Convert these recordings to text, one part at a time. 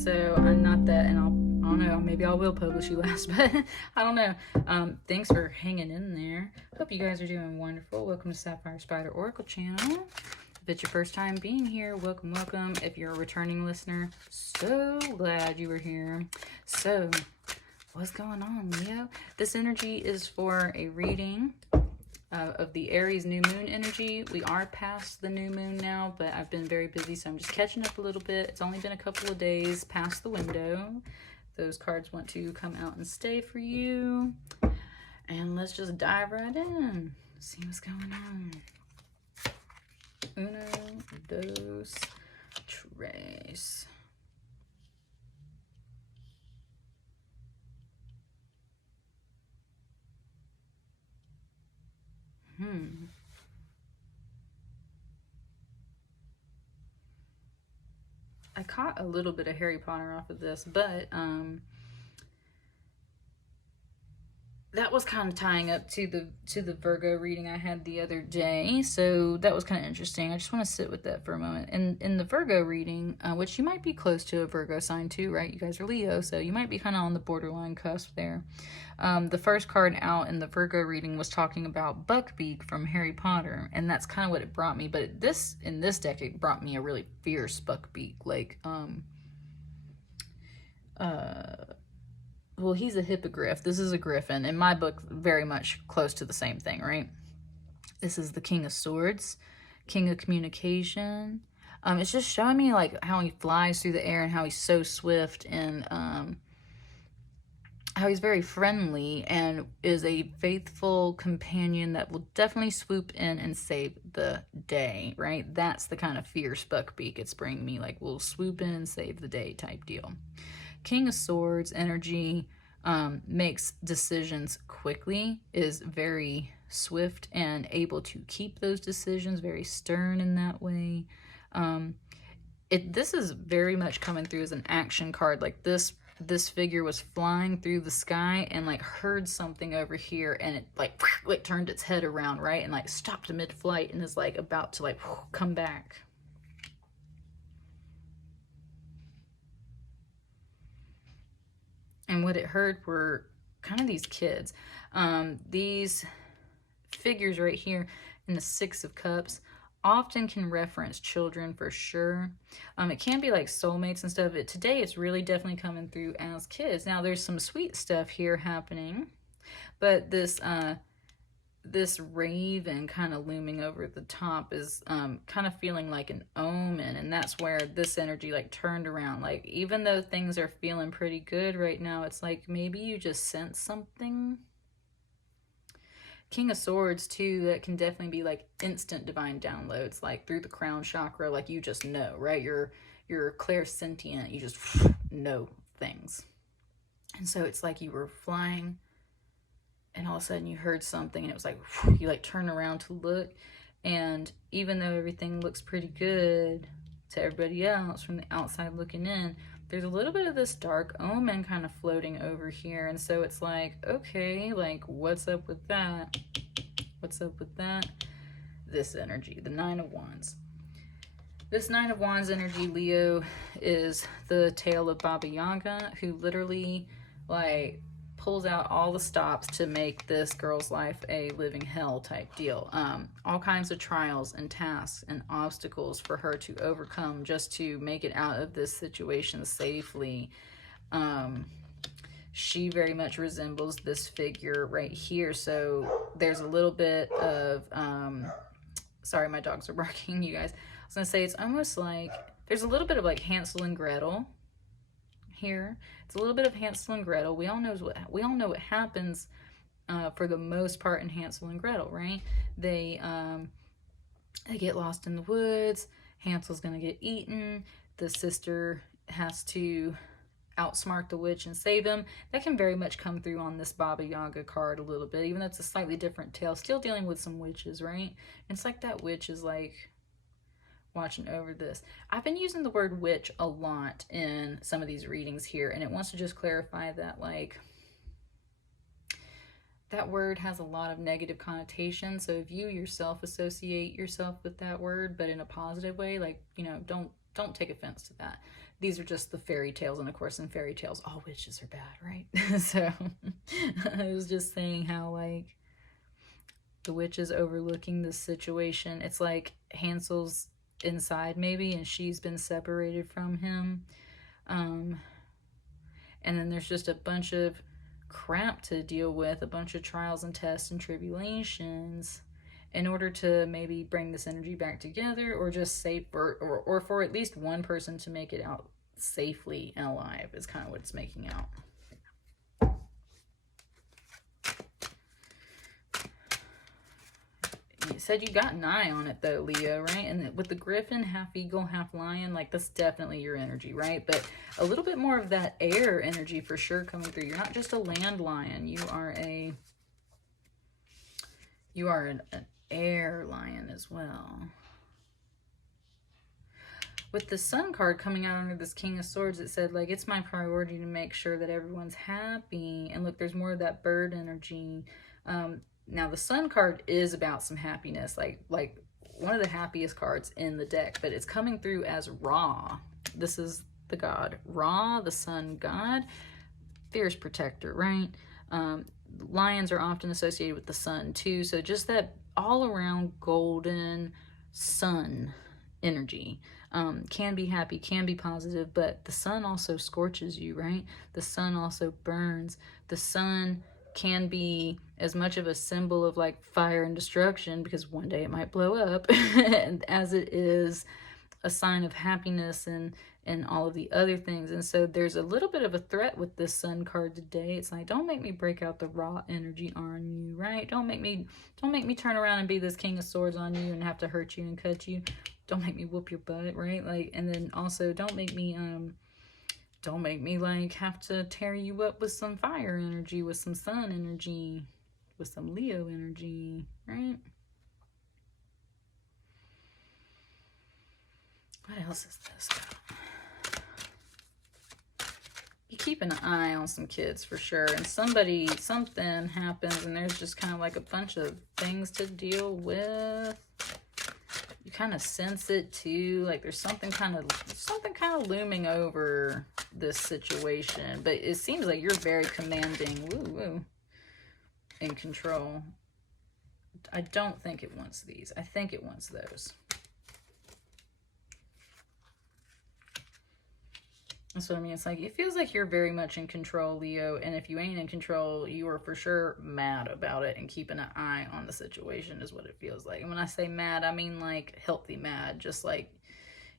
So I'm not that, and I don't know, maybe I will publish you last, but I don't know. Thanks for hanging in there. Hope you guys are doing wonderful. Welcome to Sapphire Spider Oracle channel. If it's your first time being here, welcome, welcome. If you're a returning listener, so glad you were here. So, what's going on, Leo? This energy is for a reading of the Aries new moon energy. We are past the new moon now, but I've been very busy, so I'm just catching up a little bit. It's only been a couple of days past the window. Those cards want to come out and stay for you. And let's just dive right in. See what's going on. Uno, dos, tres. I caught a little bit of Harry Potter off of this, but that was kind of tying up to the Virgo reading I had the other day, so that was kind of interesting. I just want to sit with that for a moment. And in the Virgo reading, which you might be close to a Virgo sign too, right? You guys are Leo, so you might be kind of on the borderline cusp there. The first card out in the Virgo reading was talking about Buckbeak from Harry Potter, and that's kind of what it brought me. But in this deck, it brought me a really fierce Buckbeak, like well, he's a hippogriff. This is a griffin. In my book, very much close to the same thing, right? This is the King of Swords, King of Communication. It's just showing me like how he flies through the air and how he's so swift, and how he's very friendly and is a faithful companion that will definitely swoop in and save the day, right? That's the kind of fierce Buckbeak it's bringing me, like we'll swoop in and save the day type deal. King of Swords energy makes decisions quickly, is very swift and able to keep those decisions, very stern in that way. This is very much coming through as an action card. Like this figure was flying through the sky and like heard something over here, and it like turned its head around, right, and like stopped mid-flight and is like about to like come back. And what it heard were kind of these kids. These figures right here in the Six of Cups often can reference children for sure. It can be like soulmates and stuff, but today it's really definitely coming through as kids. Now there's some sweet stuff here happening, but this raven kind of looming over the top is kind of feeling like an omen, and that's where this energy like turned around. Like even though things are feeling pretty good right now, it's like maybe you just sense something. King of Swords too, that can definitely be like instant divine downloads, like through the crown chakra, like you just know, right? You're clairsentient, you just know things. And so it's like you were flying and all of a sudden you heard something, and it was like you like turn around to look, and even though everything looks pretty good to everybody else from the outside looking in, there's a little bit of this dark omen kind of floating over here. And so it's like, okay, like what's up with that? What's up with that? This energy, the Nine of Wands. This Nine of Wands energy, Leo, is the tale of Baba Yaga, who literally like pulls out all the stops to make this girl's life a living hell type deal. All kinds of trials and tasks and obstacles for her to overcome just to make it out of this situation safely. She very much resembles this figure right here. So there's a little bit of, sorry, my dogs are barking, you guys. I was gonna say, it's almost like, there's a little bit of like Hansel and Gretel here. It's a little bit of Hansel and Gretel. We all know what happens for the most part in Hansel and Gretel, right? They get lost in the woods. Hansel's gonna get eaten. The sister has to outsmart the witch and save him. That can very much come through on this Baba Yaga card a little bit, even though it's a slightly different tale. Still dealing with some witches, right? And it's like that witch is like watching over this. I've been using the word witch a lot in some of these readings here, and it wants to just clarify that like that word has a lot of negative connotation. So if you yourself associate yourself with that word, but in a positive way, like, you know, don't don't take offense to that. These are just the fairy tales, and of course in fairy tales all witches are bad, right? So I was just saying how like the witch is overlooking this situation. It's like Hansel's inside maybe, and she's been separated from him. And then there's just a bunch of crap to deal with, a bunch of trials and tests and tribulations in order to maybe bring this energy back together, or just save or for at least one person to make it out safely and alive is kind of what it's making out. You said you got an eye on it though, Leo, right? And with the griffin, half eagle, half lion, like that's definitely your energy, right? But a little bit more of that air energy for sure coming through. You're not just a land lion. You are an air lion as well. With the Sun card coming out under this King of Swords, it said, like, it's my priority to make sure that everyone's happy. And look, there's more of that bird energy. Now, the Sun card is about some happiness, like one of the happiest cards in the deck, but it's coming through as Ra. This is the god Ra, the Sun god, fierce protector, right? Lions are often associated with the sun too, so just that all-around golden sun energy. Can be happy, can be positive, but the sun also scorches you, right? The sun also burns. The sun can be as much of a symbol of like fire and destruction, because one day it might blow up, as it is a sign of happiness and all of the other things. And so there's a little bit of a threat with this Sun card today. It's like, don't make me break out the Raw energy on you, right? Don't make me turn around and be this King of Swords on you and have to hurt you and cut you. Don't make me whoop your butt, right? Like, and then also don't make me like have to tear you up with some fire energy, with some sun energy, with some Leo energy, right? What else is this about? You keeping an eye on some kids for sure, and something happens and there's just kind of like a bunch of things to deal with. You kind of sense it too, like there's something kind of looming over this situation, but it seems like you're very commanding, in control. I don't think it wants these. I think it wants those. That's what I mean. It's like, it feels like you're very much in control, Leo. And if you ain't in control, you are for sure mad about it and keeping an eye on the situation is what it feels like. And when I say mad, I mean like healthy mad. Just like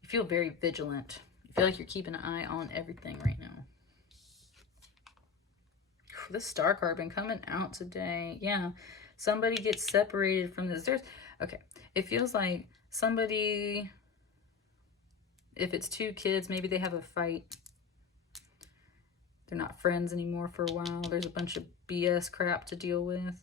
you feel very vigilant. You feel like you're keeping an eye on everything right now. This Star card been coming out today. Yeah. Somebody gets separated from this. Okay. It feels like somebody... If it's two kids, maybe they have a fight. They're not friends anymore for a while. There's a bunch of BS crap to deal with.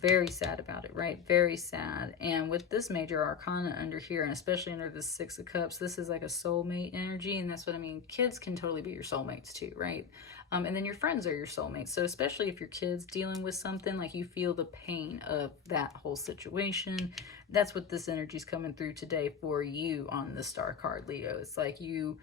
Very sad about it, right? Very sad. And with this major arcana under here, and especially under the Six of Cups, this is like a soulmate energy. And that's what I mean. Kids can totally be your soulmates too, right? And then your friends are your soulmates. So especially if your kid's dealing with something, like you feel the pain of that whole situation. That's what this energy is coming through today for you on the Star card, Leo. It's like you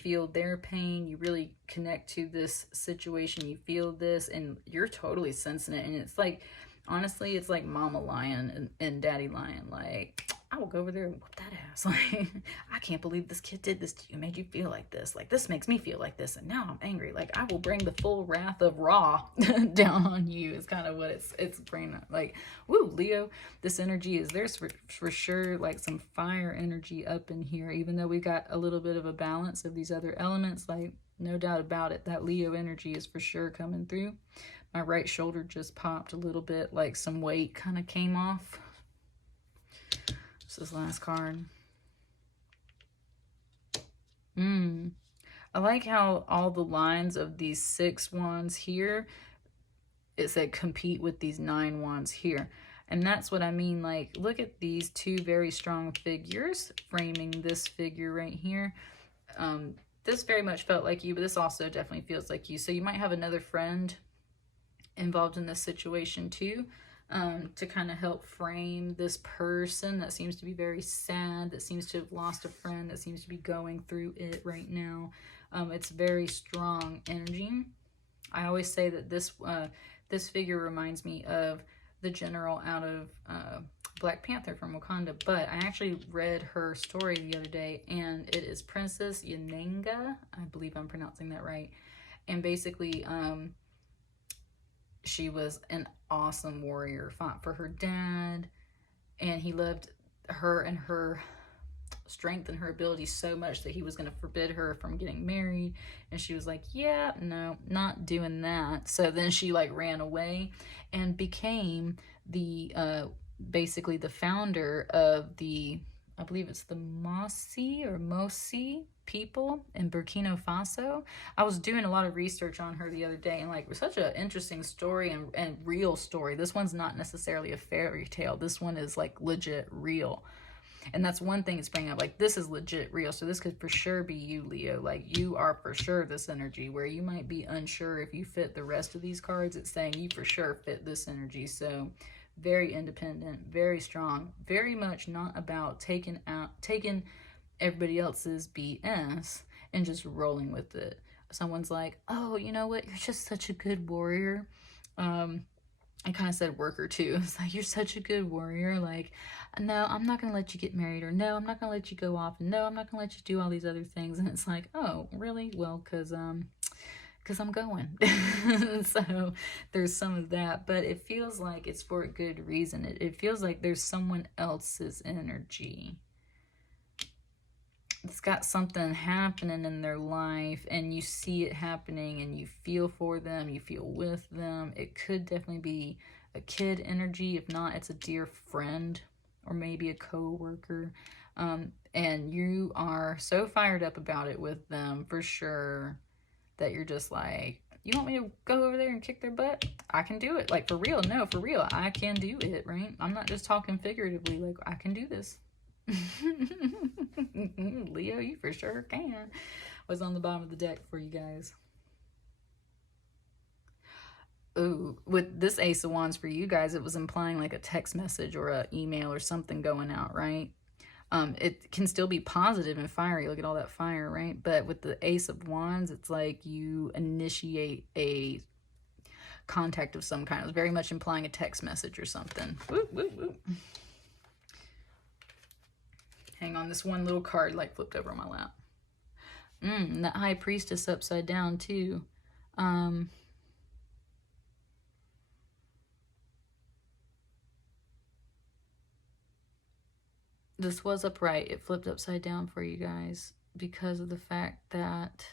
feel their pain. You really connect to this situation. You feel this and you're totally sensing it. And it's like, honestly, it's like Mama Lion and Daddy Lion. Like, I will go over there and whoop that ass. Like, I can't believe this kid did this to you, made you feel like this. Like, this makes me feel like this, and now I'm angry. Like, I will bring the full wrath of Ra down on you. Is kind of what it's bringing. Like, woo, Leo, this energy is there's for sure like some fire energy up in here. Even though we've got a little bit of a balance of these other elements, like no doubt about it, that Leo energy is for sure coming through. My right shoulder just popped a little bit, like some weight kind of came off. This last card. I like how all the lines of these 6 wands here, it said compete with these 9 wands here. And that's what I mean. Like, look at these 2 very strong figures framing this figure right here. This very much felt like you, but this also definitely feels like you. So you might have another friend involved in this situation too. to kind of help frame this person that seems to be very sad, that seems to have lost a friend, that seems to be going through it right now. It's very strong energy. I always say that this figure reminds me of the general out of Black Panther from Wakanda, but I actually read her story the other day, and it is Princess Yanenga. I believe I'm pronouncing that right. And basically, she was an awesome warrior, fought for her dad, and he loved her and her strength and her ability so much that he was going to forbid her from getting married. And she was like, yeah, no, not doing that. So then she like ran away and became the basically the founder of the, I believe it's the Mosi people in Burkina Faso. I was doing a lot of research on her the other day, and like, such an interesting story and real story. This one's not necessarily a fairy tale. This one is like legit real. And that's one thing it's bringing up, like, this is legit real. So this could for sure be you, Leo. Like, you are for sure this energy, where you might be unsure if you fit the rest of these cards. It's saying you for sure fit this energy. So very independent, very strong, very much not about taking everybody else's BS and just rolling with it. Someone's like, oh, you know what? You're just such a good warrior. I kind of said worker too. It's like, you're such a good warrior. Like, no, I'm not going to let you get married, or no, I'm not going to let you go off, and no, I'm not going to let you do all these other things. And it's like, oh, really? Well, because I'm going. So there's some of that, but it feels like it's for a good reason. It feels like there's someone else's energy. It's got something happening in their life, and you see it happening, and you feel for them, you feel with them. It could definitely be a kid energy. If not, it's a dear friend or maybe a co-worker. And you are so fired up about it with them for sure that you're just like, you want me to go over there and kick their butt? I can do it. Like, for real. No, for real. I can do it, right? I'm not just talking figuratively. Like, I can do this. Leo, you for sure can. What's on the bottom of the deck for you guys? Ooh, with this Ace of Wands for you guys, it was implying like a text message or an email or something going out, right? It can still be positive and fiery. Look at all that fire, right? But with the Ace of Wands, it's like you initiate a contact of some kind. It was very much implying a text message or something. Woo, woo, woo. Hang on, this one little card like flipped over on my lap. That High Priestess upside down too. This was upright. It flipped upside down for you guys because of the fact that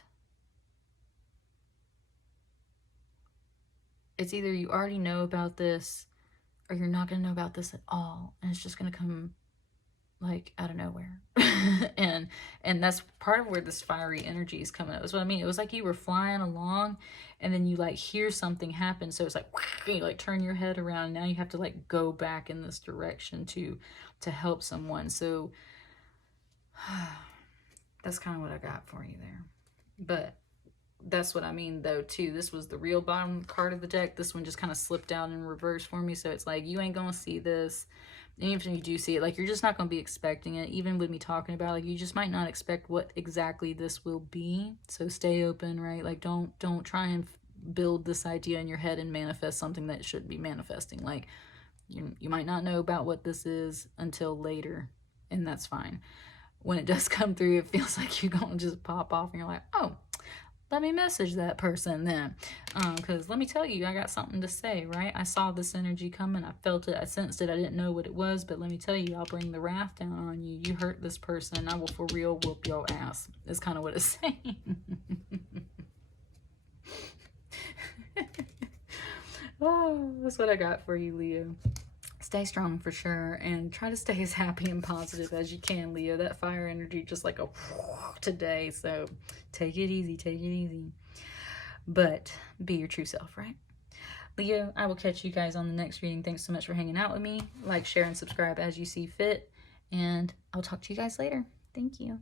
it's either you already know about this or you're not going to know about this at all. And it's just going to come like out of nowhere. and that's part of where this fiery energy is coming up. That's what I mean. It was like you were flying along and then you like hear something happen. So it's like, you like turn your head around. And now you have to like go back in this direction to help someone. So that's kind of what I got for you there. But that's what I mean though too. This was the real bottom card of the deck. This one just kind of slipped out in reverse for me. So it's like, you ain't gonna see this. And even if you do see it, like, you're just not going to be expecting it. Even with me talking about, like, you just might not expect what exactly this will be. So stay open, right? Like, don't try and build this idea in your head and manifest something that shouldn't be manifesting. Like, you might not know about what this is until later, and that's fine. When it does come through, it feels like you're going to just pop off and you're like, oh, let me message that person then. Because let me tell you, I got something to say, right? I saw this energy coming. I felt it. I sensed it. I didn't know what it was, but let me tell you, I'll bring the wrath down on you. You hurt this person. I will for real whoop your ass. Is kind of what it's saying. Oh, that's what I got for you, Leo. Stay strong for sure, and try to stay as happy and positive as you can, Leo. That fire energy just like a today, so take it easy, take it easy. But be your true self, right? Leo, I will catch you guys on the next reading. Thanks so much for hanging out with me. Like, share, and subscribe as you see fit, and I'll talk to you guys later. Thank you.